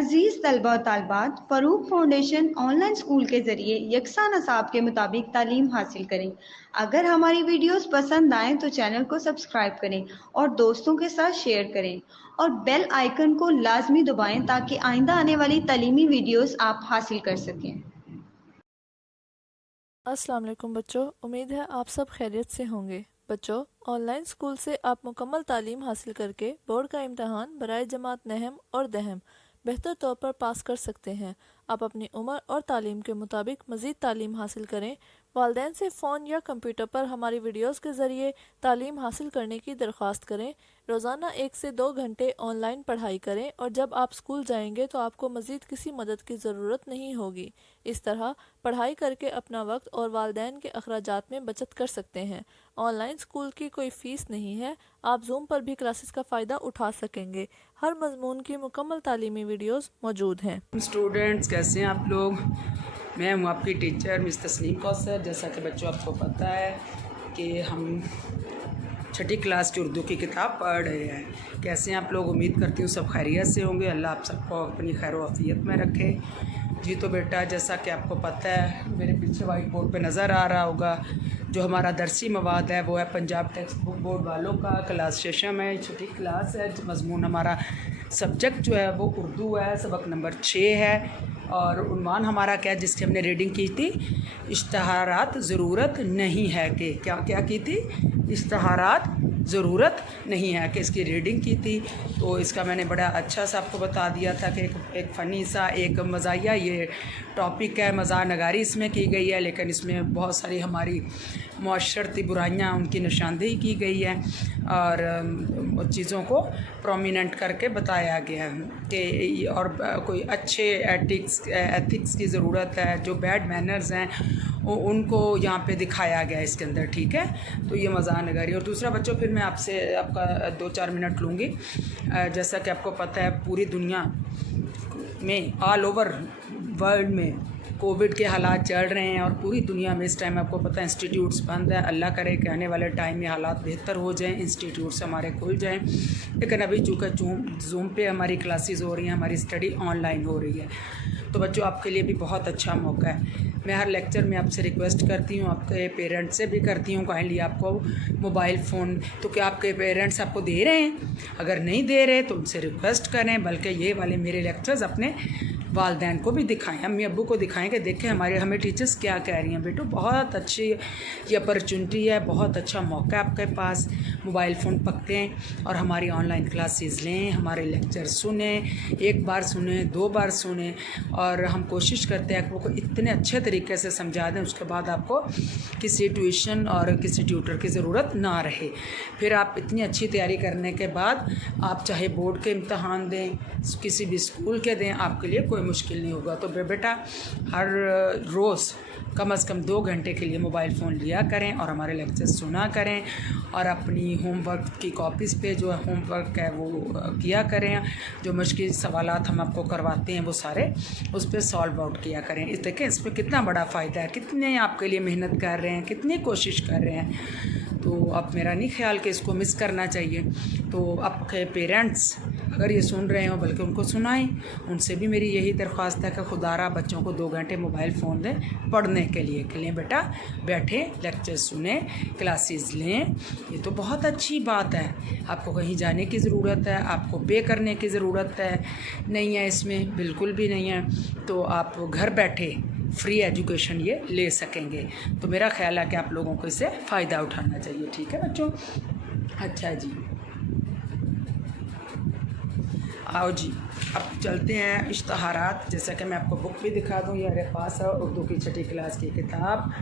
अजीज़ तलबा और तालबात, Farooq foundation online school के ज़रिए यकसा नसाब के मुताबिक तालीम हासिल करें। अगर हमारी वीडियोस पसंद आएँ तो चैनल को सब्सक्राइब करें और दोस्तों के साथ शेयर करें और बेल आइकन को लाजमी दबाएं ताकि आइंदा आने वाली तालीमी वीडियोस आप हासिल कर सकें। अस्सलाम वालेकुम बच्चों, उम्मीद है आप सब खैरियत से होंगे। बच्चों, ऑनलाइन स्कूल से आप मुकम्मल तालीम हासिल करके बोर्ड का इम्तहान बराए जमात नहम और दहम बेहतर तौर पर पास कर सकते हैं। आप अपनी उम्र और तालीम के मुताबिक मज़ीद तालीम हासिल करें। वालिदैन से फ़ोन या कंप्यूटर पर हमारी वीडियोस के ज़रिए तालीम हासिल करने की दरख्वास्त करें। रोज़ाना 1 से 2 घंटे ऑनलाइन पढ़ाई करें और जब आप स्कूल जाएंगे तो आपको मज़ीद किसी मदद की ज़रूरत नहीं होगी। इस तरह पढ़ाई करके अपना वक्त और वालिदैन के अखराजात में बचत कर सकते हैं। ऑनलाइन स्कूल की कोई फ़ीस नहीं है। आप जूम पर भी क्लासेस का फ़ायदा उठा सकेंगे। हर मजमून की मुकम्मल तालीमी वीडियोस मौजूद हैं। स्टूडेंट्स कैसे हैं आप लोग। मैं हूँ आपकी टीचर मिस तस्नीम कौसर। जैसा कि बच्चों आपको पता है कि हम छठी क्लास की उर्दू की किताब पढ़ रहे हैं। कैसे हैं आप लोग। उम्मीद करती हूँ सब खैरियत से होंगे। अल्लाह आप सबको अपनी खैर वफ़ियत में रखे। जी तो बेटा, जैसा कि आपको पता है, मेरे पीछे वाइट बोर्ड पे नज़र आ रहा होगा जो हमारा दरसी मवाद है वो है पंजाब टेक्स्ट बुक बोर्ड वालों का। क्लास सेशन है, छठी क्लास है। मजमून हमारा सब्जेक्ट जो है वो उर्दू है, सबक नंबर 6 है और उन्वान हमारा क्या है जिसकी हमने रीडिंग की थी, इश्तहारात ज़रूरत नहीं है कि क्या क्या की थी, इश्तहारात ज़रूरत नहीं है कि इसकी रीडिंग की थी। तो इसका मैंने बड़ा अच्छा सा आपको बता दिया था कि एक फ़नी सा एक मज़ाहिया ये टॉपिक है। मज़ाह नगारी इसमें की गई है, लेकिन इसमें बहुत सारी हमारी मुआशरती बुराइयाँ उनकी निशानदेही की गई है और चीज़ों को प्रोमिनेंट करके बताया गया है कि और कोई अच्छे एथिक्स की ज़रूरत है। जो बैड मैनर्स हैं उनको यहाँ पे दिखाया गया है इसके अंदर। ठीक है, तो ये मज़ाह नगारी। और दूसरा बच्चों, फिर मैं आपसे आपका 2-4 मिनट लूँगी। जैसा कि आपको पता है पूरी दुनिया में ऑल ओवर वर्ल्ड में कोविड के हालात चल रहे हैं और पूरी दुनिया में इस टाइम आपको पता है इंस्टीट्यूट्स बंद है। अल्लाह करे कि आने वाले टाइम में हालात बेहतर हो जाएं, इंस्टीट्यूट्स हमारे खुल जाएं। लेकिन अभी चूँकि जूम पे हमारी क्लासेस हो रही हैं, हमारी स्टडी ऑनलाइन हो रही है, तो बच्चों आपके लिए भी बहुत अच्छा मौका है। मैं हर लेक्चर में आपसे रिक्वेस्ट करती हूँ, आपके पेरेंट्स से भी करती हूँ, काइंडली आपको मोबाइल फ़ोन तो क्या आपके पेरेंट्स आपको दे रहे हैं? अगर नहीं दे रहे तो उनसे रिक्वेस्ट करें, बल्कि ये वाले मेरे लेक्चर्स अपने वालिदैन को भी दिखाएं, अम्मी अब्बू को दिखाएं कि देखें हमें टीचर्स क्या कह रही हैं। बेटो बहुत अच्छी ये अपॉर्चुनिटी है, बहुत अच्छा मौका है आपके पास। मोबाइल फ़ोन पकड़ें और हमारी ऑनलाइन क्लासेस लें, हमारे लेक्चर सुने, 1 बार सुने, 2 बार सुने और हम कोशिश करते हैं कि वो इतने अच्छे तरीके से समझा दें उसके बाद आपको किसी ट्यूशन और किसी ट्यूटर की ज़रूरत ना रहे। फिर आप इतनी अच्छी तैयारी करने के बाद आप चाहे बोर्ड के इम्तहान दें, किसी भी स्कूल के दें, आपके लिए कोई मुश्किल नहीं होगा। तो बेटा हर रोज़ कम से कम 2 घंटे के लिए मोबाइल फ़ोन लिया करें और हमारे लेक्चर सुना करें और अपनी होमवर्क की कॉपीज़ पे जो होमवर्क है वो किया करें। जो मुश्किल सवालात हम आपको करवाते हैं वो सारे उस पर सॉल्व आउट किया करें। इस देखें इस पर कितना बड़ा फ़ायदा है, कितने आपके लिए मेहनत कर रहे हैं, कितनी कोशिश कर रहे हैं। तो अब मेरा नहीं ख्याल कि इसको मिस करना चाहिए। तो आपके पेरेंट्स अगर ये सुन रहे हो बल्कि उनको सुनाएं। उनसे भी मेरी यही दरख्वास्त है कि खुदारा बच्चों को 2 घंटे मोबाइल फ़ोन दें पढ़ने के लिए। बेटा बैठें, लेक्चर सुने, क्लासेस लें। ये तो बहुत अच्छी बात है। आपको कहीं जाने की ज़रूरत है, आपको पे करने की ज़रूरत है नहीं है, इसमें बिल्कुल भी नहीं है। तो आप घर बैठे फ्री एजुकेशन ये ले सकेंगे। तो मेरा ख्याल है कि आप लोगों को इससे फ़ायदा उठाना चाहिए। ठीक है बच्चों। अच्छा जी, आओ जी अब चलते हैं इश्तहारात। जैसा कि मैं आपको बुक भी दिखा दूँ, ये मेरे पास है उर्दू की छठी क्लास की किताब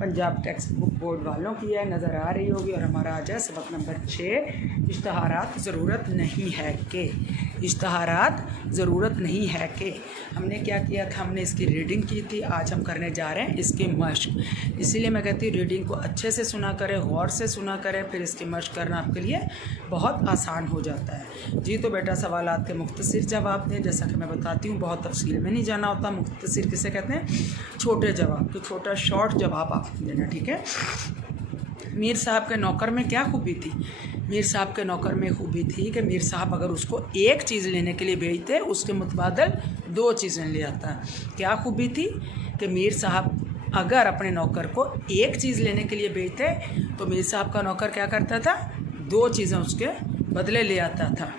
पंजाब टेक्स्ट बुक बोर्ड वालों की है, नज़र आ रही होगी। और हमारा आज है सबक नंबर 6, इश्तहारात ज़रूरत नहीं है कि। इश्तहारात ज़रूरत नहीं है कि हमने क्या किया था, हमने इसकी रीडिंग की थी। आज हम करने जा रहे हैं इसकी मश्क। इसीलिए मैं कहती हूँ रीडिंग को अच्छे से सुना करें, गौर से सुना करें, फिर इसकी मश्क करना आपके लिए बहुत आसान हो जाता है। जी तो बेटा सवालात के मुख्तसर जवाब दें। जैसा कि मैं बताती हूँ बहुत तफसील में नहीं जाना होता। मुख्तसर किसे कहते हैं? छोटे जवाब, तो छोटा शॉर्ट जवाब आप देना। ठीक है। मीर साहब के नौकर में क्या खूबी थी? मीर साहब के नौकर में खूबी थी कि मीर साहब अगर उसको एक चीज़ लेने के लिए भेजते उसके मुतबादल 2 चीज़ें ले आता। क्या खूबी थी कि मीर साहब अगर अपने नौकर को एक चीज़ लेने के लिए भेजते तो मीर साहब का नौकर क्या करता था, 2 चीज़ें उसके बदले ले आता था।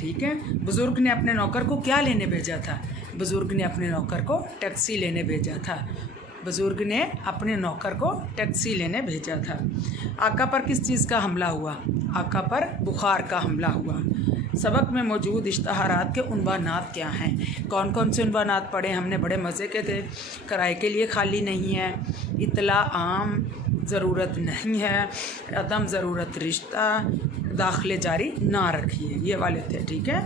ठीक है। बुज़ुर्ग ने अपने नौकर को क्या लेने भेजा था? बुज़ुर्ग ने अपने नौकर को टैक्सी लेने भेजा था। बुज़ुर्ग ने अपने नौकर को टैक्सी लेने भेजा था। आका पर किस चीज़ का हमला हुआ? आका पर बुखार का हमला हुआ। सबक में मौजूद इश्तहारात के उन्वानात क्या हैं? कौन कौन से उन्वानात पढ़े हमने? बड़े मज़े के थे। किराए के लिए खाली नहीं है, इतला आम, ज़रूरत नहीं है, अदम ज़रूरत रिश्ता, दाखिले जारी ना रखिए, ये वाले थे। ठीक है।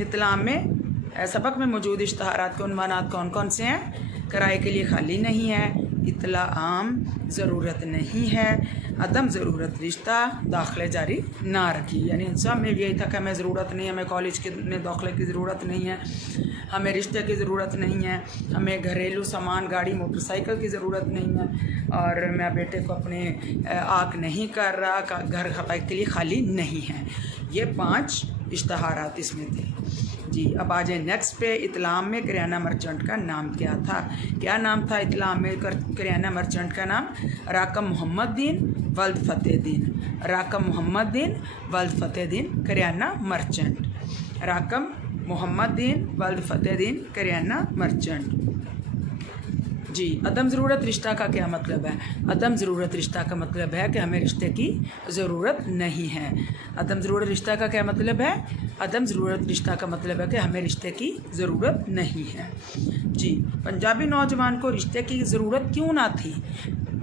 इतला में सबक में मौजूद इश्तहारात के उन्वानात कौन कौन से हैं? किराए के लिए खाली नहीं है, इतला आम, ज़रूरत नहीं है, अदम ज़रूरत रिश्ता, दाखिले जारी ना रखी। यानी इन सब में यही था कि हमें ज़रूरत नहीं है, हमें कॉलेज के में दाखिले की ज़रूरत नहीं है, हमें रिश्ते की ज़रूरत नहीं है, हमें घरेलू सामान, गाड़ी, मोटरसाइकिल की ज़रूरत नहीं है, और मैं बेटे को अपने आक नहीं कर रहा, घर किराए के लिए खाली नहीं है। ये 5 इश्तहारात इसमें थे जी। अब आ जाए नेक्स्ट पे। इतलाम में किराना मर्चेंट का नाम क्या था? क्या नाम था इतलाम में किराना मर्चेंट का नाम? राकम मोहम्मद दीन वल्द फ़तेह दीन। राकम मोहम्मद दीन वल्द फ़तेह दीन किराना मर्चेंट। राकम मोहम्मद दीन वल्द फ़तेह दीन किराना मर्चेंट जी। अदम ज़रूरत रिश्ता का क्या मतलब है? अदम ज़रूरत रिश्ता का मतलब है कि हमें रिश्ते की ज़रूरत नहीं है। अदम ज़रूरत रिश्ता का क्या मतलब है? अदम ज़रूरत रिश्ता का मतलब है कि हमें रिश्ते की ज़रूरत नहीं है जी। पंजाबी नौजवान को रिश्ते की ज़रूरत क्यों ना थी?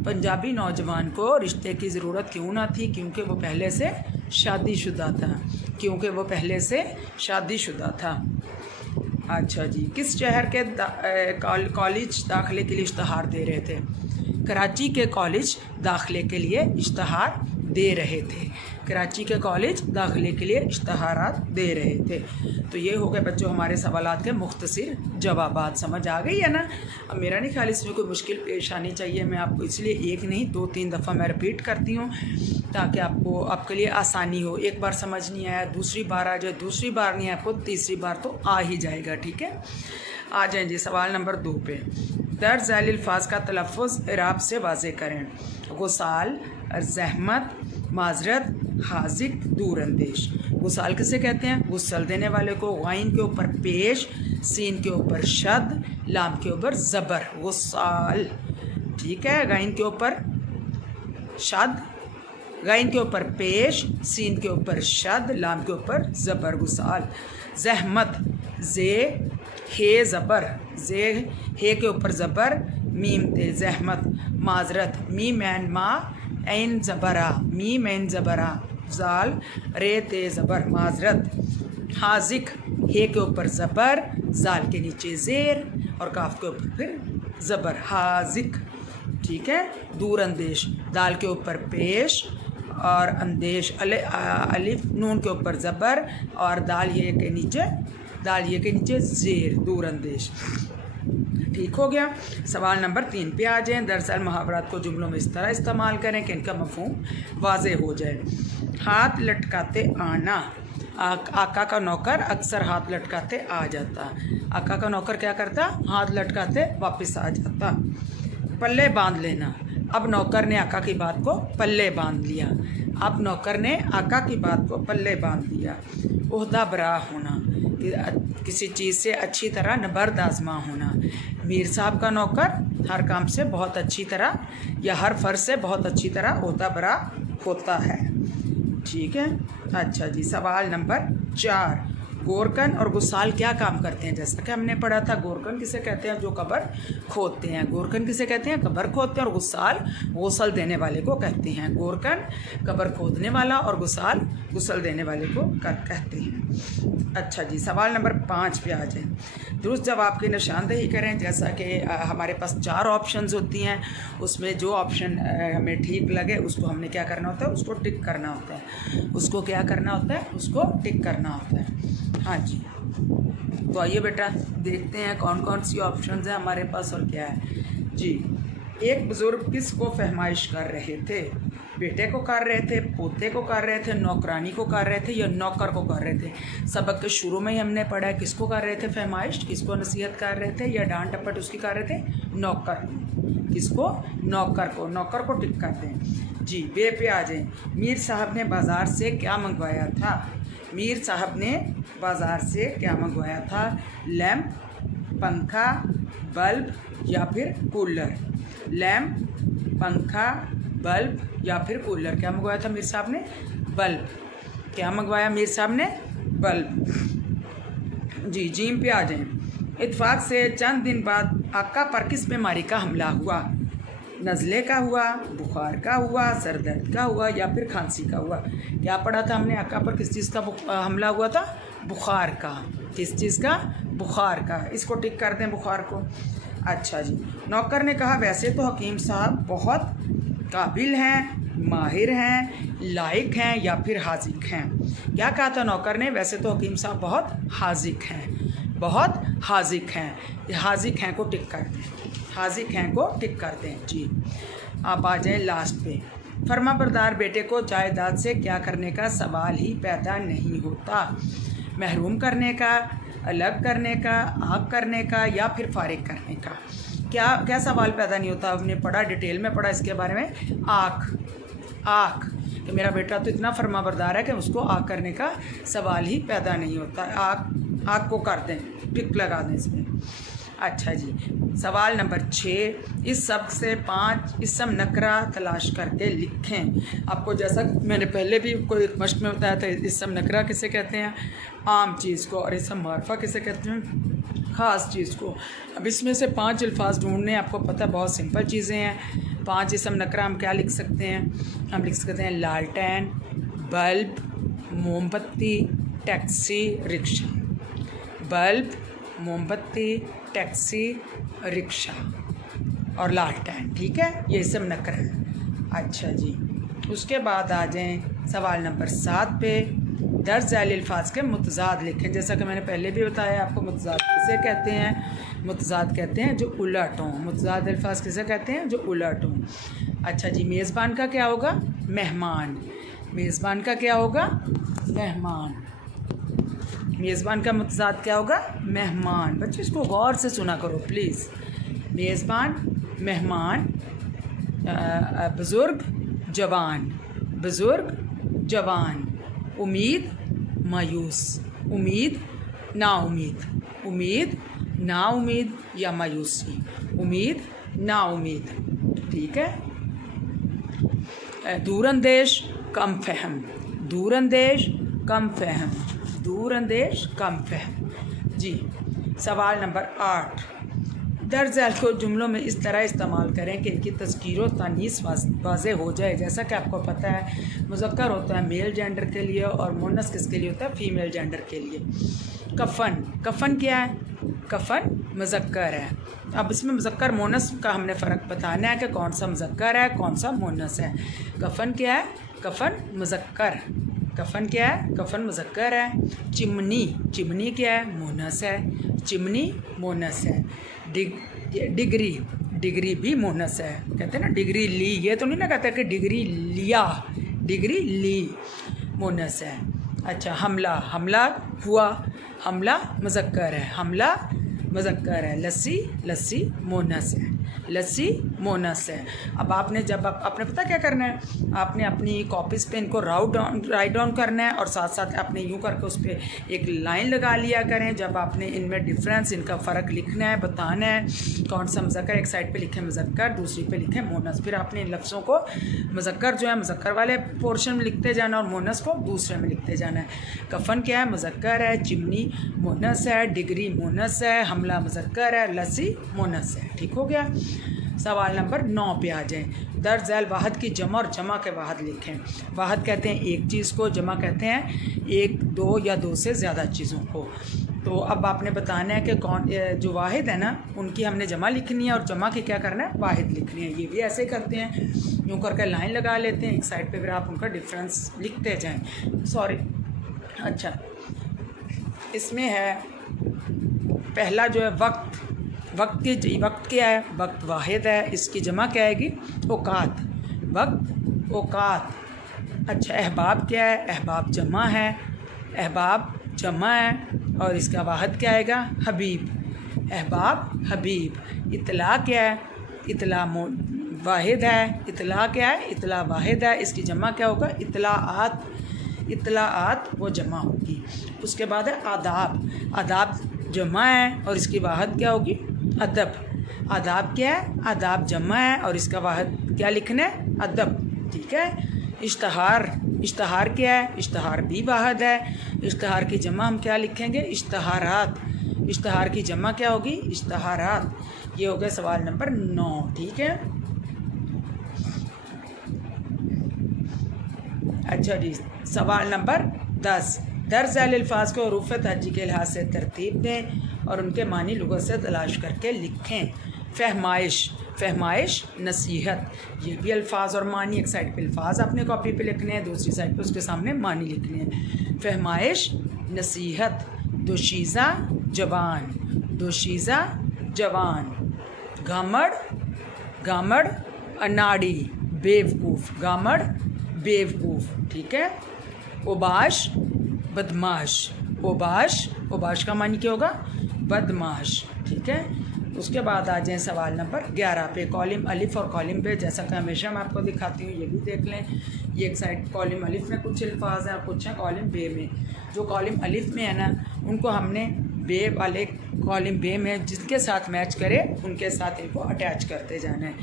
पंजाबी नौजवान को रिश्ते की ज़रूरत क्यों ना थी? क्योंकि वो पहले से शादीशुदा था। क्योंकि वो पहले से शादीशुदा था। अच्छा जी। किस शहर के कॉलेज दाखिले के लिए इश्तहार दे रहे थे? कराची के कॉलेज दाखिले के लिए इश्तहार दे रहे थे। कराची के कॉलेज दाखिले के लिए इश्तहारात दे रहे थे। तो ये हो गए बच्चों हमारे सवालात के मुख्तसर जवाबात। समझ आ गई है ना? अब मेरा नहीं ख्याल इसमें कोई मुश्किल पेश आनी चाहिए। मैं आपको इसलिए एक नहीं 2-3 दफ़ा मैं रिपीट करती हूँ ताकि आपके लिए आसानी हो। एक बार समझ नहीं आया, दूसरी बार आ जाए, दूसरी बार नहीं आया आपको, तीसरी बार तो आ ही जाएगा। ठीक है। आ जाए जी सवाल नंबर 2 पे। दर्ज झैल अल्फाज का तलफ़्फ़ुज़ इराब से वाज़े करें। गुसाल, ज़हमत, माजरत, हाजिक, दूरअंदेश। गुसाल किसे कहते हैं? गुस्सल देने वाले को। गाइन के ऊपर पेश, सीन के ऊपर शद, लाम के ऊपर ज़बर, गुसाल। ठीक है। गाइन के ऊपर शद, गाइन के ऊपर पेश, सीन के ऊपर शद, लाम के ऊपर ज़बर, गुसाल। ज़हमत, जे हे ज़बर, जे हे के ऊपर ज़बर, मीम ते ज़हमत। माजरत, मीम एन मा ऐन ज़बरा, मीम ऐन ज़बरा, ज़ाल रे ते ज़बर, माजरत। हाजिक, हे के ऊपर ज़बर, ज़ाल के नीचे ज़ेर और काफ के ऊपर फिर ज़बर, हाजिक। ठीक है। दूरअंदेश, दाल के ऊपर पेश और अंदेश, अलिफ नून के ऊपर ज़बर और दाल ये के नीचे ज़ेर, दूरअंदेश। ठीक हो गया। सवाल नंबर 3 पे आ जाएँ। दरअसल मुहावरात को जुमलों में इस तरह इस्तेमाल करें कि इनका मफ़हूम वाज़े हो जाए। हाथ लटकाते आना। आका का नौकर अक्सर हाथ लटकाते आ जाता। आका का नौकर क्या करता? हाथ लटकाते वापस आ जाता। पल्ले बांध लेना। अब नौकर ने आका की बात को पल्ले बांध लिया। अब नौकर ने आका की बात को पल्ले बांध दिया। ओहदा बरा होना, किसी चीज़ से अच्छी तरह नबर्द आज़मा होना। मीर साहब का नौकर हर काम से बहुत अच्छी तरह या हर फ़र्ज से बहुत अच्छी तरह ओहदा बरा होता है। ठीक है। अच्छा जी। सवाल नंबर 4। गोरकन और गुसाल क्या काम करते हैं? जैसा कि हमने पढ़ा था, गोरकन किसे कहते हैं? जो कब्र खोदते हैं। गोरकन किसे कहते हैं? कब्र खोदते हैं। और गुसाल गुसल देने वाले को कहते हैं। गोरकन कब्र खोदने वाला और गुसाल गुसल देने वाले को कहते हैं। अच्छा जी। सवाल नंबर 5 पे आ जाए। दुरुस्त जवाब की निशानदेही करें। जैसा कि हमारे पास 4 ऑप्शंस होती हैं, उसमें जो ऑप्शन हमें ठीक लगे उसको हमने क्या करना होता है? उसको टिक करना होता है। उसको क्या करना होता है? उसको टिक करना होता है। हाँ जी। तो आइए बेटा देखते हैं कौन कौन सी ऑप्शंस हैं हमारे पास और क्या है जी। एक बुज़ुर्ग किस को फरमाइश कर रहे थे? बेटे को कर रहे थे, पोते को कर रहे थे, नौकरानी को कर रहे थे या नौकर को कर रहे थे। सबक के शुरू में ही हमने पढ़ा है किसको कर रहे थे फरमाइश, किसको नसीहत कर रहे थे या डांट टपट उसकी कर रहे थे, नौकर। किसको? नौकर को टिक करते हैं जी। बे पे आ जाए। मीर साहब ने बाज़ार से क्या मंगवाया था? मीर साहब ने बाज़ार से क्या मंगवाया था? लैम्प, पंखा, बल्ब या फिर कूलर। लैम्प, पंखा, बल्ब या फिर कूलर। क्या मंगवाया था मीर साहब ने? बल्ब। क्या मंगवाया मीर साहब ने? बल्ब जी। जीम पे आ जाएं। इत्तेफाक से चंद दिन बाद आका पर किस बीमारी का हमला हुआ? नज़ले का हुआ, बुखार का हुआ, सर दर्द का हुआ या फिर खांसी का हुआ। क्या पढ़ा था हमने? आका पर किस चीज़ का हमला हुआ था? बुखार का। किस चीज़ का? बुखार का। इसको टिक कर दें बुखार को। अच्छा जी। नौकर ने कहा वैसे तो हकीम साहब बहुत काबिल हैं, माहिर हैं, लायक हैं या फिर हाजिक हैं। क्या कहा था नौकर ने? वैसे तो हकीम साहब बहुत हाजिक हैं, बहुत हाजिक हैं। हाजिक हैं को टिक कर दें, हाजिक हैं को टिक कर दें जी। आप आ जाएं लास्ट पे। फर्माबरदार बेटे को जायदाद से क्या करने का सवाल ही पैदा नहीं होता? महरूम करने का, अलग करने का, आग करने का या फिर फारिग करने का। क्या सवाल पैदा नहीं होता? हमने पढ़ा, डिटेल में पढ़ा इसके बारे में। आग कि मेरा बेटा तो इतना फर्माबरदार है कि उसको आग करने का सवाल ही पैदा नहीं होता। आग को कर दें, टिक लगा दें इसमें। अच्छा जी। सवाल नंबर 6। इस सब से 5 इसम नकरा तलाश करके लिखें। आपको जैसा मैंने पहले भी कोई मश्क में बताया था, इसम नकरा किसे कहते हैं? आम चीज़ को। और इसम मारफा किसे कहते हैं? ख़ास चीज़ को। अब इसमें से 5 अल्फाज ढूंढने, आपको पता बहुत सिंपल चीज़ें हैं। 5 इसम नकरा हम क्या लिख सकते हैं? हम लिख सकते हैं लालटेन, बल्ब, मोमबत्ती, टैक्सी, रिक्शा। बल्ब, मोमबत्ती, टैक्सी, रिक्शा और लालटेन। ठीक है, ये इसम नकरा है। अच्छा जी। उसके बाद आ जाएं सवाल नंबर 7 पे। दर्ज झैल अल्फाज के मुतज़ाद लिखें। जैसा कि मैंने पहले भी बताया आपको, मुतज़ाद किसे कहते हैं? मुतज़ाद कहते हैं जो उलट हों। मुतज़ाद अल्फाज किसे कहते हैं? जो उलट हों। अच्छा जी। मेज़बान का क्या होगा? मेहमान। मेज़बान का क्या होगा? मेहमान। मेज़बान का मुतज़ाद क्या होगा? मेहमान। बच्चे इसको गौर से सुना करो प्लीज़। मेज़बान, मेहमान, बुज़ुर्ग, जवान। बुज़ुर्ग, जवान। उम्मीद, मायूस। उम्मीद, नाउम्मीद। उम्मीद, नाउम्मीद या मायूसी। उम्मीद, नाउम्मीद। ठीक है। दूरअंदेश, कम फहम। दूरअंदेश, कम फहम। दूरअंदेश, कम फहम जी। सवाल नंबर 8। दर्ज झैल को जुमलों में इस तरह इस्तेमाल करें कि इनकी तज़कीर व तानीस वाज़ेह हो जाए। जैसा कि आपको पता है, मुज़क्कर होता है मेल जेंडर के लिए और मुन्नस किसके लिए होता है? फीमेल जेंडर के लिए। कफ़न, कफ़न क्या है? कफ़न मुज़क्कर है। अब इसमें मुज़क्कर मुन्नस का हमने फ़र्क बताना है कि कौन सा मुज़क्कर है, कौन सा मुन्नस है। कफ़न क्या है? कफ़न मुज़क्कर। कफ़न क्या है? कफ़न मुज़क्कर है। चिमनी, चिमनी क्या है? मुन्नस है। चिमनी मुन्नस है। डिग्री, डिग्री भी मुन्नस है। कहते हैं ना डिग्री ली, ये तो नहीं ना कहते कि डिग्री लिया। डिग्री ली मुन्नस है। अच्छा। हमला, हमला हुआ। हमला मुज़क्कर है। हमला मुज़क्कर है। लस्सी, लस्सी मुन्नस है। लस्सी मुन्नस है। अब आपने आपने पता क्या करना है? आपने अपनी कॉपीज़ पे इनको राइट डाउन करना है और साथ साथ आपने यूँ करके उस पर एक लाइन लगा लिया करें। जब आपने इनमें डिफरेंस, इनका फ़र्क लिखना है, बताना है कौन सा मुज़क्कर, एक साइड पे लिखें मुज़क्कर, दूसरी पे लिखें मुन्नस। फिर आपने इन लफ्ज़ों को मुज़क्कर जो है मुज़क्कर वाले पोर्शन में लिखते जाना और मुन्नस को दूसरे में लिखते जाना है। कफ़न क्या है? मुज़क्कर है। चिमनी मुन्नस है। डिग्री मुन्नस है। हमला मुज़क्कर है। लस्सी मुन्नस है। ठीक हो गया। सवाल नंबर 9 पे आ जाएं। दर्ज झैल वाहद की जमा और जमा के वाहद लिखें। वाहद कहते हैं एक चीज़ को, जमा कहते हैं एक, दो या दो से ज़्यादा चीज़ों को। तो अब आपने बताना है कि कौन जो वाहिद है ना, उनकी हमने जमा लिखनी है और जमा की क्या करना है? वाहिद लिखनी है। ये भी ऐसे करते हैं, यूँ करके लाइन लगा लेते हैं एक साइड पे, फिर आप उनका डिफरेंस लिखते जाएं। सॉरी। अच्छा। इसमें है पहला जो है वक्त। वक्त क्या है? वक्त वाहिद है। इसकी जमा क्या आएगी? औकात। वक्त औकात। अच्छा, अहबाब क्या है? अहबाब जमा है, अहबाब जमा है और इसका वाहद क्या आएगा? हबीब। अहबाब हबीब। इतला क्या है? इतला वाहिद है। इतला क्या है? इतला वाहिद है। इसकी जमा क्या होगा? इतलाआत। इतलाआत वो जमा होगी। उसके बाद है आदाब। आदाब जमा है और इसकी वाहद क्या होगी? अदब। आदाब क्या है? आदाब जमा है और इसका वाहद क्या लिखना है? अदब। ठीक है। इश्तहार। इश्तहार क्या है? इश्तहार भी वाहद है। इश्तहार की जमा हम क्या लिखेंगे? इश्तहारात। इश्तहार की जमा क्या होगी? इश्तहारात। ये हो गया सवाल नंबर 9। ठीक है। अच्छा जी, सवाल नंबर 10। दर्ज झैल अल्फाज को हरूफ तहज्जी के लिहाज से तरतीब दें और उनके मानी लुगत से तलाश करके लिखें। फहमाइश। फहमाइश नसीहत। ये भी अल्फाज और मानी, एक साइड पे अल्फाज अपने कॉपी पे लिखने हैं, दूसरी साइड पे उसके सामने मानी लिखने हैं। फहमाइश नसीहत। दोशीज़ा जवान। दोशीज़ा जवान। गामड़। गामड़ अनाड़ी बेवकूफ़। गामड़ बेवकूफ़। ठीक है। ओबाश बदमाश। ओबाश। ओबाश का मानी क्या होगा? बदमाश। ठीक है। उसके बाद आ जाए सवाल नंबर 11 पे। कॉलम अलिफ और कॉलम बे, जैसा कि हमेशा मैं आपको दिखाती हूँ, ये भी देख लें। ये एक साइड कॉलम अलिफ में कुछ अल्फाज हैं और कुछ हैं कॉलम बे में। जो कॉलम अलिफ में है ना, उनको हमने बे वाले कॉलम बे में जिसके साथ मैच करे उनके साथ इनको अटैच करते जाना है।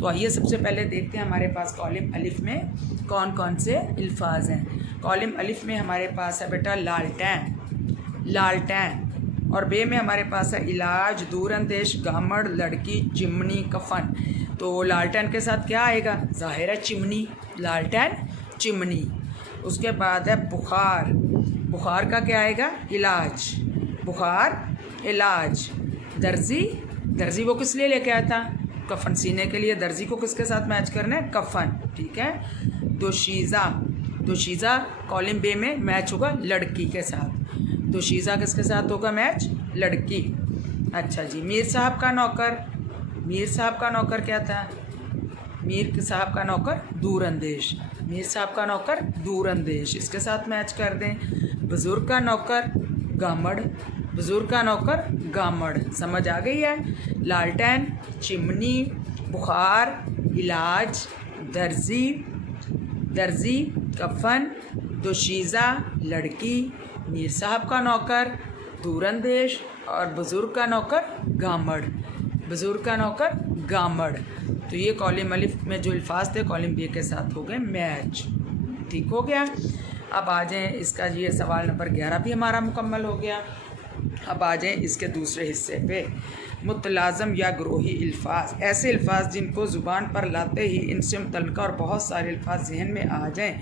तो आइए सबसे पहले देखते हैं हमारे पास कॉलम अलिफ में कौन कौन से अल्फाज हैं। कॉलम अलिफ में हमारे पास है बेटा लालटेन। लालटेन। और बे में हमारे पास है इलाज, दूरअंदेश, गामड़, लड़की, चिमनी, कफन। तो लालटेन के साथ क्या आएगा? ज़ाहिर है चिमनी। लालटेन चिमनी। उसके बाद है बुखार। बुखार का क्या आएगा? इलाज। बुखार इलाज। दर्जी। दर्जी वो किस लिए लेके आया था? कफन सीने के लिए। दर्जी को किसके साथ मैच करना है? कफन। ठीक है। दोशीज़ा। दोशीज़ा कॉलम बे में मैच होगा लड़की के साथ। दोशीज़ा किसके साथ होगा मैच? लड़की। अच्छा जी, मीर साहब का नौकर। मीर साहब का नौकर क्या था? मीर साहब का नौकर दूरअंदेश। मीर साहब का नौकर दूरअंदेश, इसके साथ मैच कर दें। बुज़ुर्ग का नौकर गामड़। बुज़ुर्ग का नौकर गामड़। समझ आ गई है? लालटेन, चिमनी, बुखार, इलाज, दर्जी, दर्जी, कफन, दोशीज़ा, लड़की, मीर साहब का नौकर दूरअंदेश और बुज़ुर्ग का नौकर गामड़। बुज़ुर्ग का नौकर गामड़। तो ये कॉलम अलिफ में जो अल्फाज थे कॉलम बे के साथ हो गए मैच। ठीक हो गया। अब आ जाएँ इसका, ये सवाल नंबर 11 भी हमारा मुकम्मल हो गया। अब आ जाएँ इसके दूसरे हिस्से पे। मुतलाज़म या ग्रोही अल्फाज, ऐसे अल्फाज जिनको ज़ुबान पर लाते ही इनसे मुतल्लिक़ और बहुत सारे अल्फाज जहन में आ जाएँ,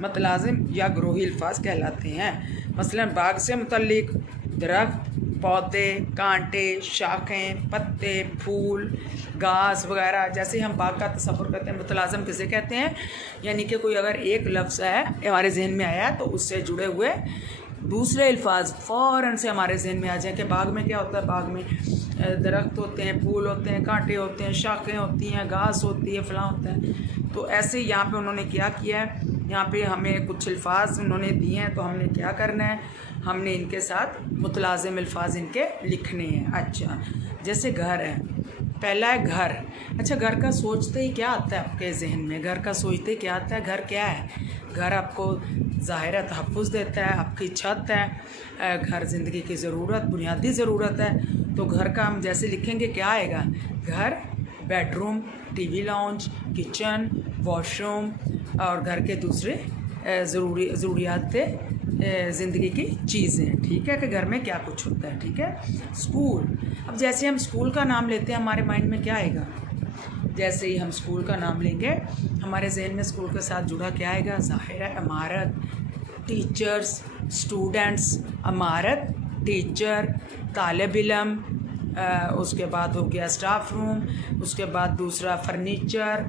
मुतलाज़िम या ग्रोही अल्फाज कहलाते हैं। मसलन बाग से मुतल्लिक़ दरख्त, पौधे, कांटे, शाखें, पत्ते, फूल, घास वगैरह। जैसे हम बाग का तसव्वुर करते हैं, मुतलाज़िम किसे कहते हैं? यानी कि कोई अगर एक लफ्ज़ है हमारे जहन में आया तो उससे जुड़े हुए दूसरे अल्फाज फ़ौरन से हमारे जहन में आ जाए कि बाग में क्या होता है? बाग में दरख्त होते हैं, फूल होते हैं, कांटे होते हैं, शाखें होती हैं, घास होती है, फलां होता है। तो ऐसे यहाँ पे उन्होंने क्या किया है, यहाँ पे हमें कुछ अल्फाज उन्होंने दिए हैं, तो हमने क्या करना है? हमने इनके साथ मुतलाज़िम अल्फाज इनके लिखने हैं। अच्छा, जैसे घर है, पहला है घर। अच्छा, घर का सोचते ही क्या आता है आपके जहन में? घर का सोचते क्या आता है? घर क्या है? घर आपको ज़ाहिर तहफ़्फ़ुज़ देता है, आपकी छत है। घर ज़िंदगी की ज़रूरत, बुनियादी ज़रूरत है। तो घर का हम जैसे लिखेंगे क्या आएगा? घर, bedroom, TV lounge, kitchen, washroom और घर के दूसरे ज़रूरियात ज़िंदगी की चीज़ें। ठीक है कि घर में क्या कुछ होता है। ठीक है। स्कूल। अब जैसे हम स्कूल का नाम लेते हैं हमारे माइंड में क्या आएगा? जैसे ही हम स्कूल का नाम लेंगे हमारे जहन में स्कूल के साथ जुड़ा क्या आएगा? ज़ाहिर है इमारत, टीचर्स, स्टूडेंट्स, इमारत, टीचर, तालिब इल्म, उसके बाद हो गया स्टाफ रूम, उसके बाद दूसरा फर्नीचर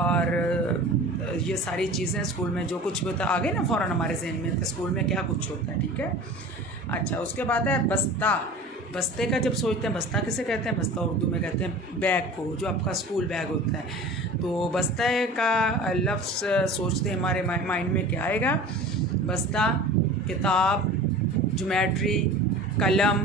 और ये सारी चीज़ें स्कूल में जो कुछ भी होता है आ गए ना फ़ौरन हमारे जहन में कि स्कूल में क्या कुछ होता है। ठीक है। अच्छा, उसके बाद है बस्ता। बस्ते का जब सोचते हैं, बस्ता किसे कहते हैं? बस्ता उर्दू में कहते हैं बैग को, जो आपका स्कूल बैग होता है। तो बस्ता का लफ्ज़ सोचते हैं हमारे माइंड में क्या आएगा? बस्ता, किताब, ज्योमेट्री, कलम,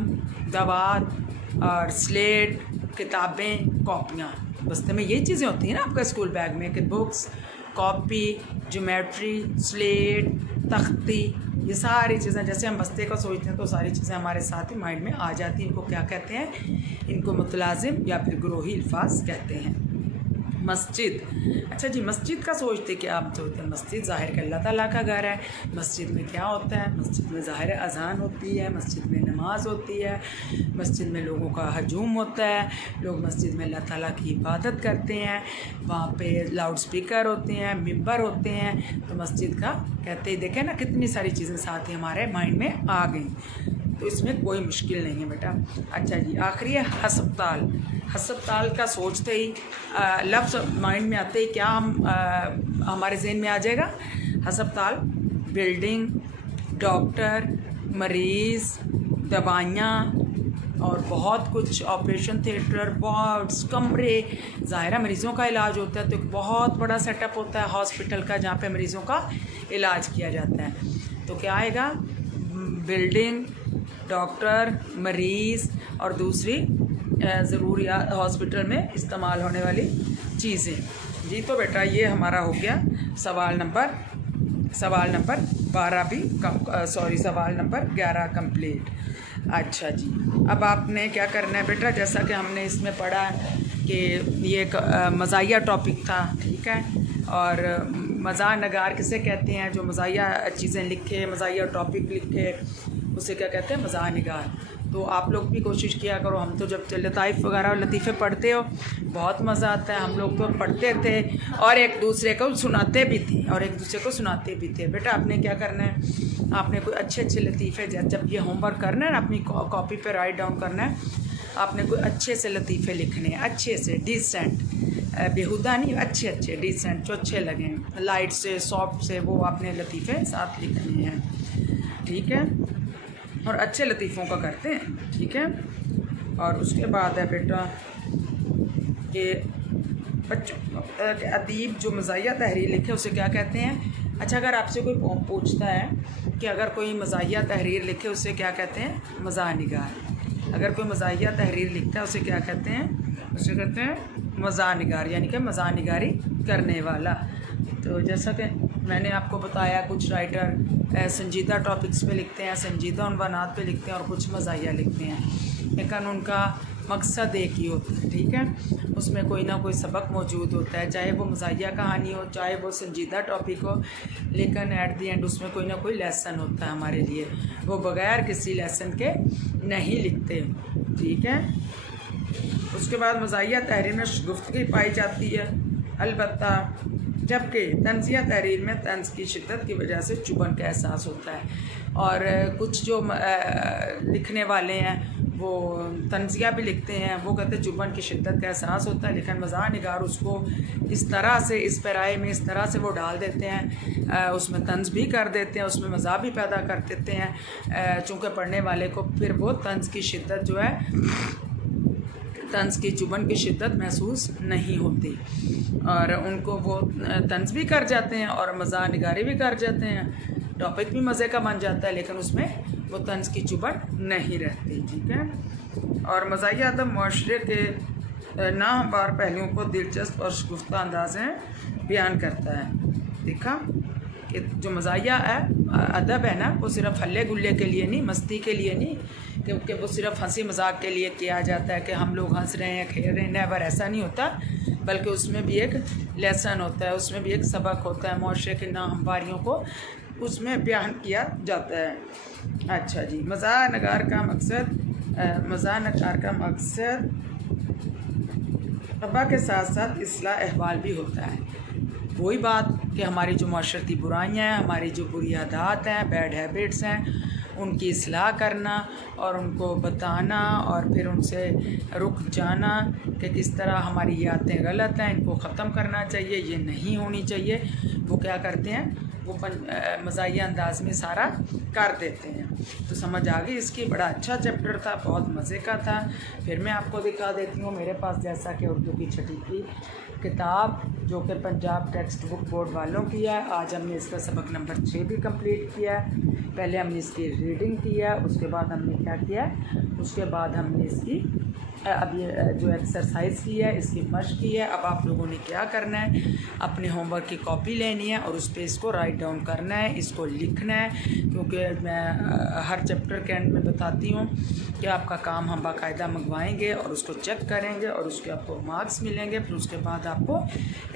दवात और स्लेट, किताबें, कॉपियाँ। बस्ते में ये चीज़ें होती हैं ना आपका स्कूल बैग में, कि बुक्स, कॉपी, ज्योमेट्री, स्लेट, तख्ती, ये सारी चीज़ें जैसे हम बस्ते का सोचते हैं तो सारी चीज़ें हमारे साथ ही माइंड में आ जाती हैं। इनको क्या कहते हैं? इनको मुतलाजिम या फिर ग्रोही अल्फाज कहते हैं। मस्जिद, अच्छा जी, मस्जिद का सोचते क्या आप सोचते हैं? मस्जिद ज़ाहिर का अल्लाह ताला का घर है। मस्जिद में क्या होता है? मस्जिद में ज़ाहिर अज़ान होती है, मस्जिद में नमाज होती है, मस्जिद में लोगों का हजूम होता है, लोग मस्जिद में अल्लाह ताला की इबादत करते हैं, वहाँ पे लाउड स्पीकर होते हैं, मिंबर होते हैं। तो मस्जिद का कहते ही देखें ना, कितनी सारी चीज़ें साथ ही हमारे माइंड में आ गई, तो इसमें कोई मुश्किल नहीं है बेटा। अच्छा जी, आखिरी है हस्पताल। हस्पताल का सोचते ही लफ्ज़ माइंड में आते ही क्या हमारे जहन में आ जाएगा? हस्पताल, बिल्डिंग, डॉक्टर, मरीज़, दवाइयाँ और बहुत कुछ, ऑपरेशन थिएटर, वार्ड्स, कमरे। ज़ाहिरा मरीज़ों का इलाज होता है तो एक बहुत बड़ा सेटअप होता है हॉस्पिटल का, जहाँ पे मरीज़ों का इलाज किया जाता है। तो क्या आएगा? बिल्डिंग, डॉक्टर, मरीज़ और दूसरी ज़रूरियात हॉस्पिटल में इस्तेमाल होने वाली चीज़ें। जी तो बेटा ये हमारा हो गया सवाल नंबर 12 भी सवाल नंबर 11 कंप्लीट। अच्छा जी, अब आपने क्या करना है बेटा, जैसा कि हमने इसमें पढ़ा कि ये एक मज़ाहिया टॉपिक था, ठीक है, और मज़ा नगार किसे कहते हैं? जो मज़ाहिया चीज़ें लिखे, मज़ाहिया टॉपिक लिखे, उसे क्या कहते हैं? मज़ा निगार। तो आप लोग भी कोशिश किया करो। हम तो जब लताइफ़ वगैरह और लतीफ़े पढ़ते हो बहुत मज़ा आता है। हम लोग तो पढ़ते थे और एक दूसरे को सुनाते भी थे बेटा आपने क्या करना है? आपने कोई अच्छे लतीफ़े, जब ये होमवर्क करना है ना, अपनी कॉपी पे राइट डाउन करना है, आपने कोई अच्छे से लतीफ़े लिखने हैं, अच्छे से डिसेंट, बेहुदा नहीं, अच्छे डिसेंट, जो अच्छे लगें, लाइट से, सॉफ्ट से, वो आपने लतीफ़े साथ लिखने हैं, ठीक है, और अच्छे लतीफ़ों का करते हैं, ठीक है। और उसके बाद है बेटा कि बच्चों अदीब जो मज़ाहिया तहरीर लिखे उसे क्या कहते हैं? अच्छा, अगर आपसे कोई पूछता है कि अगर कोई मज़ाहिया तहरीर लिखे उसे क्या कहते हैं? मज़ा निगार। अगर कोई मज़ाहिया तहरीर लिखता है उसे क्या कहते हैं? उसे कहते हैं मज़ा निगार, यानी कि मज़ा निगारी करने वाला। तो जैसा कि मैंने आपको बताया, कुछ राइटर संजीदा टॉपिक्स पे लिखते हैं, संजीदा उन्वानात पे लिखते हैं और कुछ मज़ाहिया लिखते हैं, लेकिन उनका मकसद एक ही होता है, ठीक है। उसमें कोई ना कोई सबक मौजूद होता है, चाहे वो मज़ाहिया कहानी हो, चाहे वो संजीदा टॉपिक हो, लेकिन एट दी एंड उसमें कोई ना कोई लेसन होता है हमारे लिए। वो बग़ैर किसी लेसन के नहीं लिखते, ठीक है। उसके बाद मज़ाहिया तहरीर में गुफ्तगी पाई जाती है, अलबत्ता, जबकि तंज़िया तहरीर में तंज़ की शिद्दत की वजह से चुभन का एहसास होता है। और कुछ जो लिखने वाले हैं वो तंज़िया भी लिखते हैं, वो कहते हैं चुभन की शिद्दत का एहसास होता है, लेकिन मज़ा निगार उसको इस तरह से, इस पैराए में इस तरह से वो डाल देते हैं, उसमें तंज़ भी कर देते हैं, उसमें मज़ा भी पैदा कर देते हैं, चूँकि पढ़ने वाले को फिर वो तंज़ की शिद्दत जो है, तंज़ की चुभन की शिद्दत महसूस नहीं होती, और उनको वो तंज़ भी कर जाते हैं और मज़ा निगारी भी कर जाते हैं। टॉपिक भी मज़े का बन जाता है, लेकिन उसमें वो तंज़ की चुभन नहीं रहती, ठीक है। और मज़ाहिया अदब मुआशरे के नाहमवार पहलुओं को दिलचस्प और शगुफ्ता अंदाज़ में बयान करता है। देखा कि जो मज़ाहिया है अदब है ना, वो सिर्फ़ हल्ले गुल्ले के लिए नहीं, मस्ती के लिए नहीं, क्योंकि वो सिर्फ़ हंसी मजाक के लिए किया जाता है कि हम लोग हंस रहे हैं, खेल रहे हैं, नेवर, ऐसा नहीं होता, बल्कि उसमें भी एक लेसन होता है, उसमें भी एक सबक होता है, मुआशरे की नाहमवारियों को उसमें बयान किया जाता है। अच्छा जी, मज़ा नगार का मकसद तबा के साथ साथ इस्लाह अहवाल भी होता है। वही बात कि हमारी जो माशरती बुराइयाँ हैं, हमारी जो बुरी आदत हैं, बैड हैबिट्स हैं, उनकी इस्लाह करना और उनको बताना और फिर उनसे रुक जाना कि किस तरह हमारी ये आदतें गलत हैं, इनको ख़त्म करना चाहिए, ये नहीं होनी चाहिए। वो क्या करते हैं, वो मज़ाहिया अंदाज में सारा कर देते हैं। तो समझ आ गई इसकी। बड़ा अच्छा चैप्टर था, बहुत मज़े का था। फिर मैं आपको दिखा देती हूँ मेरे पास, जैसा कि उर्दू की छठी की किताब जो कि पंजाब टेक्स्ट बुक बोर्ड वालों की है। आज हमने इसका सबक नंबर 6 भी कंप्लीट किया है। पहले हमने इसकी रीडिंग की है, उसके बाद हमने क्या किया, उसके बाद हमने इसकी अब ये जो एक्सरसाइज की है इसकी मश्क की है। अब आप लोगों ने क्या करना है, अपने होमवर्क की कॉपी लेनी है और उस पर इसको राइट डाउन करना है, इसको लिखना है। क्योंकि मैं हर चैप्टर के एंड में बताती हूँ कि आपका काम हम बाकायदा मंगवाएंगे और उसको चेक करेंगे और उसके आपको मार्क्स मिलेंगे। फिर उसके बाद आपको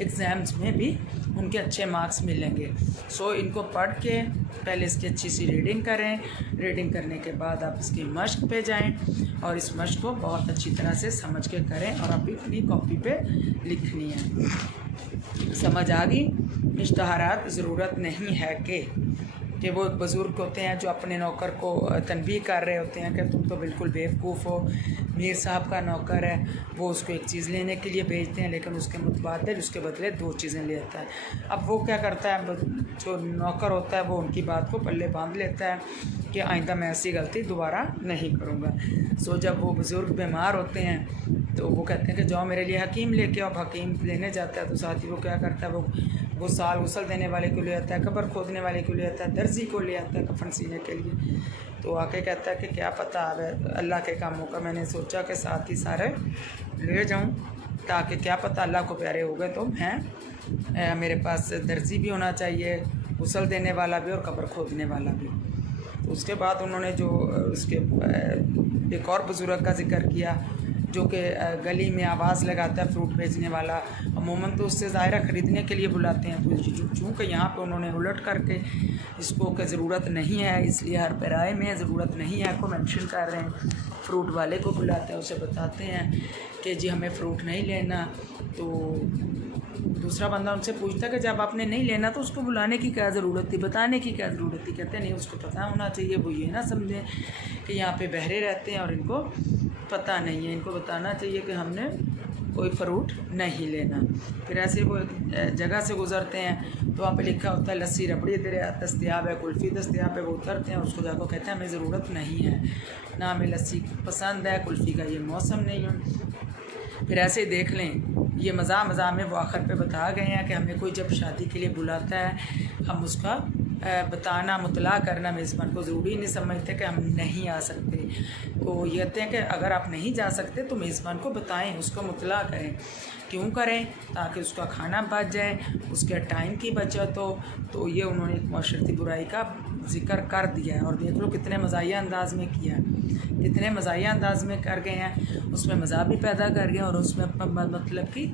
एग्ज़ाम्स में भी उनके अच्छे मार्क्स मिलेंगे। सो इनको पढ़ के पहले इसकी अच्छी सी रीडिंग करें। रीडिंग करने के बाद आप इसकी मश्क पे जाएं और इस मश्क को बहुत अच्छी तरह से समझ के करें और आप अपनी कॉपी पे लिखनी है। समझ आ गई। इश्तहारात ज़रूरत नहीं है कि वो बुज़ुर्ग होते हैं जो अपने नौकर को तनबीह कर रहे होते हैं कि तुम तो बिल्कुल बेवकूफ़ हो, मीर साहब का नौकर है, वो उसको एक चीज़ लेने के लिए भेजते हैं लेकिन उसके मुतबादिल उसके बदले 2 चीज़ें ले आता है। अब वो क्या करता है, जो नौकर होता है वो उनकी बात को पल्ले बांध लेता है कि आइंदा मैं ऐसी गलती दोबारा नहीं करूँगा। सो जब वो बुज़ुर्ग बीमार होते हैं तो वो कहते हैं कि जाओ मेरे लिए हकीम लेके आओ। हकीम लेने जाता है तो साथ ही वो क्या करता है, वो साल गुसल देने वाले को ले आता है, कब्र खोदने वाले को ले आता है, दर्जी को ले आता है कफन सीने के लिए। तो आके कहता है कि क्या पता अब अल्लाह के कामों का, मैंने सोचा कि साथ ही सारे ले जाऊं ताकि क्या पता अल्लाह को प्यारे हो गए तो मैं मेरे पास दर्जी भी होना चाहिए, गुसल देने वाला भी और कब्र खोदने वाला भी। तो उसके बाद उन्होंने जो उसके एक और बुज़ुर्ग का जिक्र किया जो कि गली में आवाज़ लगाता है, फ्रूट बेचने वाला। अमूमन तो उससे ज़ायरा ख़रीदने के लिए बुलाते हैं, तो चूँकि यहाँ पे उन्होंने उलट करके इसको कि ज़रूरत नहीं है इसलिए हर पैराए में ज़रूरत नहीं है को मेंशन कर रहे हैं। फ्रूट वाले को बुलाते हैं, उसे बताते हैं कि जी हमें फ़्रूट नहीं लेना। तो दूसरा बंदा उनसे पूछता है कि जब आपने नहीं लेना तो उसको बुलाने की क्या ज़रूरत थी, बताने की क्या ज़रूरत थी। कहते हैं नहीं, उसको पता होना चाहिए, वो ये ना समझें कि यहाँ पे बहरे रहते हैं और इनको पता नहीं है। इनको बताना चाहिए कि हमने कोई फ्रूट नहीं लेना। फिर ऐसे वो एक जगह से गुज़रते हैं तो वहाँ पे लिखा होता है लस्सी रबड़ी दस्तयाब है, कुल्फ़ी दस्तयाब है। वो उतरते हैं, उसको जाकर कहते हैं हमें ज़रूरत नहीं है, ना हमें लस्सी पसंद है, कुल्फ़ी का ये मौसम नहीं है। फिर ऐसे ही देख लें, ये मज़ा में वो आखिर पे बता गए हैं कि हमें कोई जब शादी के लिए बुलाता है हम उसका बताना, मुतला करना मेज़बान को ज़रूरी नहीं समझते कि हम नहीं आ सकते। तो ये कहते हैं कि अगर आप नहीं जा सकते तो मेज़बान को बताएं, उसको मुतला करें। क्यों करें? ताकि उसका खाना बच जाए, उसके टाइम की बचत हो। तो ये उन्होंने एक माशरती बुराई का ज़िक्र कर दिया है और देख लो कितने मज़ाहिया अंदाज में किया है, कितने मज़ाहिया अंदाज में कर गए हैं। उसमें मज़ा भी पैदा कर गए और उसमें मतलब की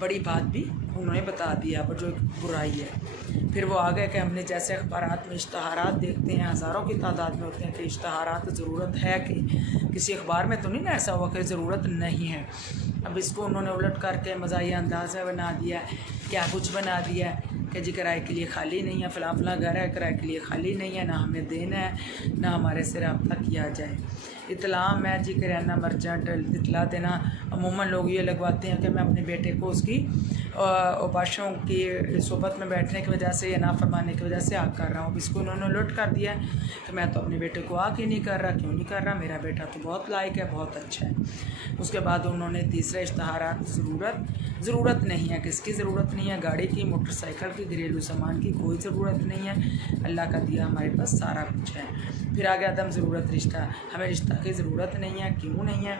बड़ी बात भी उन्होंने बता दिया पर जो एक बुराई है। फिर वो आ गए कि हमने जैसे अखबारात में इश्तहारात देखते हैं, हज़ारों की तादाद में होते हैं कि इश्तहारात ज़रूरत है कि किसी अखबार में तो नहीं ना ऐसा हुआ कि ज़रूरत नहीं है। अब इसको उन्होंने उलट करके मज़ाहिया अंदाज में बना दिया, क्या कुछ बना दिया कि जी किराए के लिए खाली नहीं है, फ़लाँ फ़लाँ घर है, किराए के लिए खाली नहीं है, ना हमें देना है ना हमारे से रब्ता किया जाए। इतलाम है जी किराना मर्चेंट इतला देना। अमूमन लोग ये लगवाते हैं कि मैं अपने बेटे को उसकी बादशाहों की सोबत में बैठने की वजह से या नाफरमाने की वजह से आग कर रहा हूँ। इसको उन्होंने उलट कर दिया कि मैं तो अपने बेटे को आग ही नहीं कर रहा। क्यों नहीं कर रहा? मेरा बेटा तो बहुत लायक है, बहुत अच्छा है। उसके बाद उन्होंने तीसरा इश्तहारात ज़रूरत नहीं है। किसकी ज़रूरत नहीं है? गाड़ी की, मोटरसाइकिल की, घरेलू सामान की कोई ज़रूरत नहीं है। अल्लाह का दिया हमारे पास सारा कुछ है। फिर आ गया दम ज़रूरत रिश्ता, हमें रिश्ता की ज़रूरत नहीं है। क्यों नहीं है?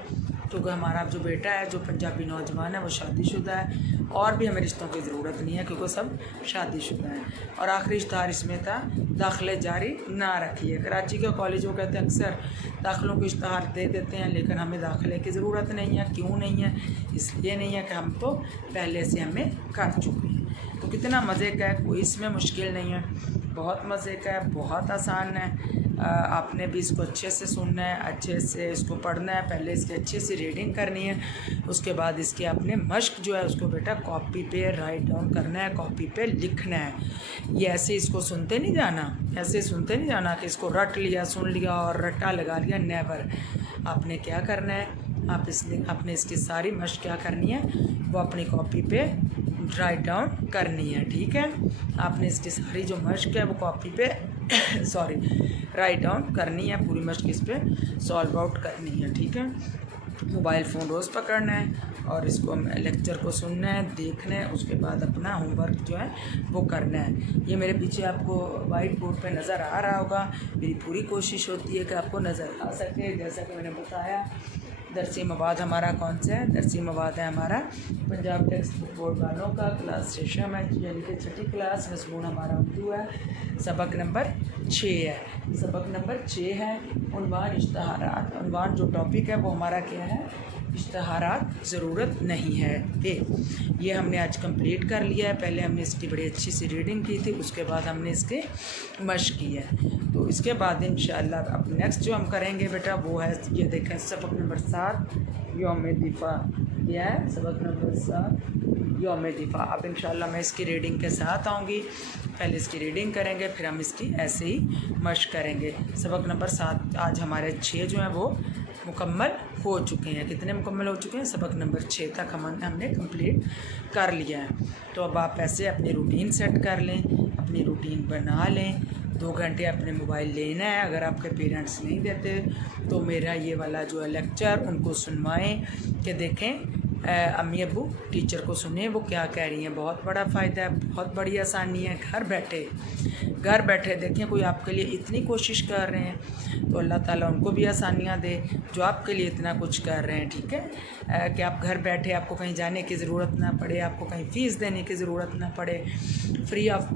क्योंकि हमारा जो बेटा है, जो पंजाबी नौजवान है, वो शादीशुदा है और भी हमें रिश्तों की ज़रूरत नहीं है क्योंकि सब शादीशुदा हैं। और आखिरी इश्तहार इसमें था दाखिले जारी ना रखिए। कराची के कॉलेज वो कहते हैं अक्सर दाखिलों को इश्तहार दे देते हैं लेकिन हमें दाखिले की ज़रूरत नहीं है। क्यों नहीं है? इसलिए नहीं है कि हम तो पहले से हमें कर चुके हैं। तो कितना मज़े का है, कोई इसमें मुश्किल नहीं है, बहुत मज़े का है, बहुत आसान है। आपने भी इसको अच्छे से सुनना है, अच्छे से इसको पढ़ना है। पहले इसकी अच्छे से रीडिंग करनी है, उसके बाद इसके अपने मश्क जो है उसको बेटा कॉपी पे राइट डाउन करना है, कॉपी पे लिखना है। ये ऐसे इसको सुनते नहीं जाना, ऐसे सुनते नहीं जाना कि इसको रट लिया, सुन लिया और रट्टा लगा लिया। नेवर। आपने क्या करना है, आपने इसकी सारी मश्क क्या करनी है, वो अपनी कॉपी पे राइट डाउन करनी है। ठीक है, आपने इसकी सारी जो मश्क है वो कॉपी पे सॉरी राइट डाउन करनी है, पूरी मश्क इस पर सॉल्व आउट करनी है। ठीक है, मोबाइल फ़ोन रोज़ पकड़ना है और इसको लेक्चर को सुनना है, देखना है, उसके बाद अपना होमवर्क जो है वो करना है। ये मेरे पीछे आपको वाइट बोर्ड पे नज़र आ रहा होगा। मेरी पूरी कोशिश होती है कि आपको नज़र आ सके। जैसा कि मैंने बताया, दरसी मवाद हमारा कौन सा है? दरसी मवाद है हमारा पंजाब टेक्स्ट बुक बोर्ड वालों का क्लास 6 है, यानी कि 6ठी क्लास। मज़मून हमारा उर्दू है, सबक नंबर 6 है। सबक नंबर 6 है। उन्वान इश्तहारात। उन्वान जो टॉपिक है वो हमारा क्या है? इश्तहारात ज़रूरत नहीं है। ये हमने आज कंप्लीट कर लिया है। पहले हमने इसकी बड़ी अच्छी सी रीडिंग की थी, उसके बाद हमने इसके मश्क की है। तो इसके बाद इंशाअल्लाह अब नेक्स्ट जो हम करेंगे बेटा वो है, ये देखें, सबक नंबर 7 यौम दिफा। यह है सबक नंबर 7 यौम दिफा। अब इंशाअल्लाह मैं इसकी रीडिंग के साथ आऊँगी। पहले इसकी रीडिंग करेंगे, फिर हम इसकी ऐसे ही मश्क करेंगे। सबक नंबर 7 आज हमारे 6 जो हैं वो मुकम्मल हो चुके हैं। कितने मुकम्मल हो चुके हैं? सबक नंबर 6 तक हमने कंप्लीट कर लिया है। तो अब आप ऐसे अपनी रूटीन सेट कर लें, अपनी रूटीन बना लें। 2 घंटे अपने मोबाइल लेना है। अगर आपके पेरेंट्स नहीं देते तो मेरा ये वाला जो है लेक्चर उनको सुनवाएं कि देखें अम्मी अब्बू टीचर को सुने वो क्या कह रही हैं। बहुत बड़ा फ़ायदा है, बहुत बड़ी आसानी है। घर बैठे देखें, कोई आपके लिए इतनी कोशिश कर रहे हैं तो अल्लाह ताला उनको भी आसानियाँ दे जो आपके लिए इतना कुछ कर रहे हैं। ठीक है, कि आप घर बैठे, आपको कहीं जाने की ज़रूरत ना पड़े, आपको कहीं फ़ीस देने की ज़रूरत ना पड़े, फ्री ऑफ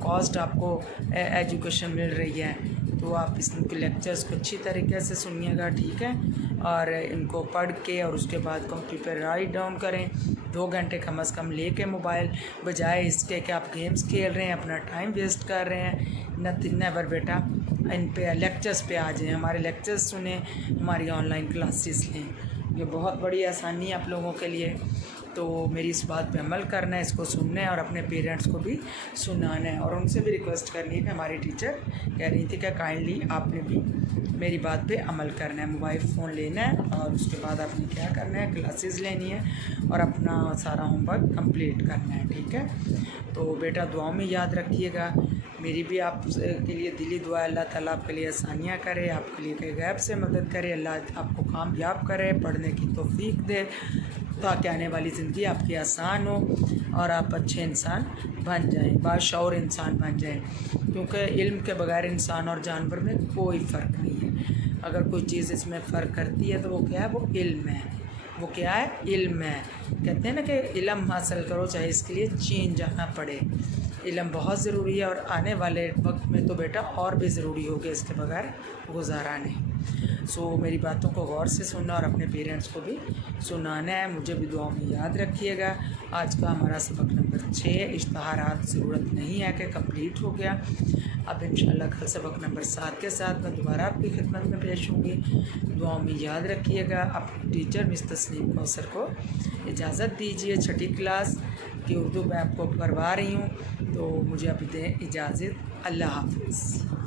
कॉस्ट आपको एजुकेशन मिल रही है। तो आप इनके लेक्चर्स को अच्छी तरीके से सुनिएगा। ठीक है, और इनको पढ़ के और उसके बाद कॉपी पर राइट डाउन करें। 2 घंटे कम से कम लेके मोबाइल, बजाय इसके कि आप गेम्स खेल रहे हैं, अपना टाइम वेस्ट कर रहे हैं। नेवर बेटा, इन पे लेक्चर्स पे आ जाएं, हमारे लेक्चर्स सुने, हमारी ऑनलाइन क्लासेस लें। ये बहुत बड़ी आसानी है आप लोगों के लिए। तो मेरी इस बात पे अमल करना है, इसको सुनना है और अपने पेरेंट्स को भी सुनाना है। और उनसे भी रिक्वेस्ट करनी है कि हमारी टीचर कह रही थी कि काइंडली आपने भी मेरी बात पे अमल करना है। मोबाइल फ़ोन लेना है और उसके बाद आपने क्या करना है, क्लासेस लेनी है और अपना सारा होमवर्क कंप्लीट करना है। ठीक है, तो बेटा दुआओं में याद रखिएगा। मेरी भी आप के लिए दिली दुआ, अल्लाह ताला आपके लिए आसानियाँ करे, आपके लिए गैब से मदद करे, अल्लाह आपको कामयाब करे, पढ़ने की तौफीक दे ताकि आने वाली ज़िंदगी आपकी आसान हो और आप अच्छे इंसान बन जाएं, बाशऊर इंसान बन जाएं। क्योंकि इल्म के बगैर इंसान और जानवर में कोई फ़र्क नहीं है। अगर कोई चीज़ इसमें फ़र्क करती है तो वो क्या है? वो इल्म है। वो क्या है? इल्म है। कहते हैं ना कि इल्म हासिल करो चाहे इसके लिए चीन जाना पड़े। इल्म बहुत ज़रूरी है और आने वाले वक्त में तो बेटा और भी ज़रूरी होगा, इसके बगैर गुजारा नहीं। सो मेरी बातों को गौर से सुनना और अपने पेरेंट्स को भी सुनाना है। मुझे भी दुआओं में याद रखिएगा। आज का हमारा सबक नंबर 6 इश्तहारात ज़रूरत नहीं है कि कंप्लीट हो गया। अब इंशाल्लाह कल सबक नंबर 7 के साथ मैं दोबारा आपकी खिदमत में पेश होंगी। दुआओं में याद रखिएगा। अपने टीचर मिस तस्नीम कौसर को इजाज़त दीजिए। 6ठी क्लास की उर्दू मैं आपको करवा रही हूँ, तो मुझे अभी दें इजाज़त। अल्लाह हाफ़िज़।